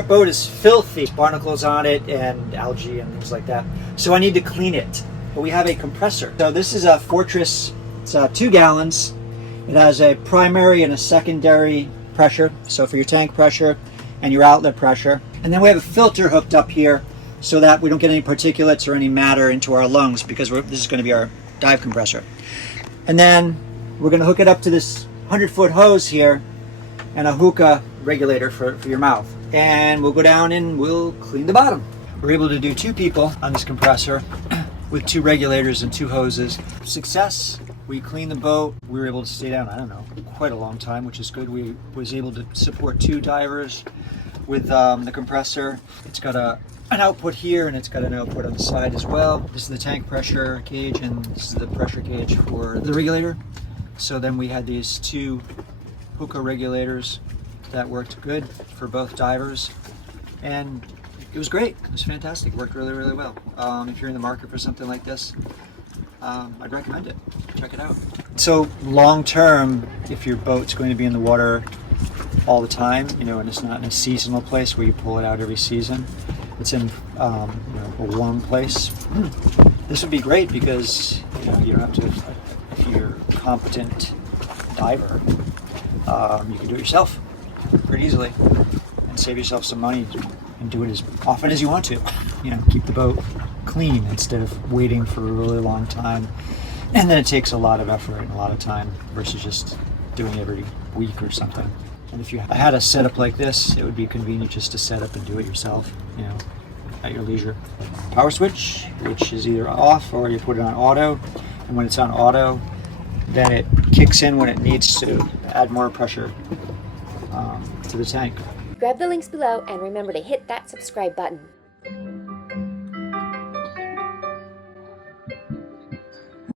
Our boat is filthy, barnacles on it and algae and things like that. So I need to clean it. But we have a compressor. So this is a Fortress. It's 2 gallons. It has a primary and a secondary pressure. So for your tank pressure and your outlet pressure. And then we have a filter hooked up here so that we don't get any particulates or any matter into our lungs, because this is going to be our dive compressor. And then we're going to hook it up to this 100-foot hose here and a Hookah regulator for your mouth. And we'll go down and we'll clean the bottom. We're able to do 2 people on this compressor with 2 regulators and 2 hoses. Success. We cleaned the boat. We were able to stay down, I don't know, quite a long time, which is good. We was able to support 2 divers with the compressor. It's got an output here and it's got an output on the side as well. This is the tank pressure gauge and this is the pressure gauge for the regulator. So then we had these 2 Hookah regulators that worked good for both divers, and it was great. It was fantastic. It worked really, really well. If you're in the market for something like this, I'd recommend it. Check it out. So long term, if your boat's going to be in the water all the time, and it's not in a seasonal place where you pull it out every season, it's in a warm place, this would be great, because you don't have to, if you're a competent diver, you can do it yourself pretty easily and save yourself some money and do it as often as you want to. Keep the boat clean instead of waiting for a really long time, and then it takes a lot of effort and a lot of time versus just doing it every week or something. And if you had a setup like this, it would be convenient just to set up and do it yourself, at your leisure. Power switch, which is either off or you put it on auto, and when it's on auto, then it kicks in when it needs to add more pressure to the tank. Grab the links below and remember to hit that subscribe button.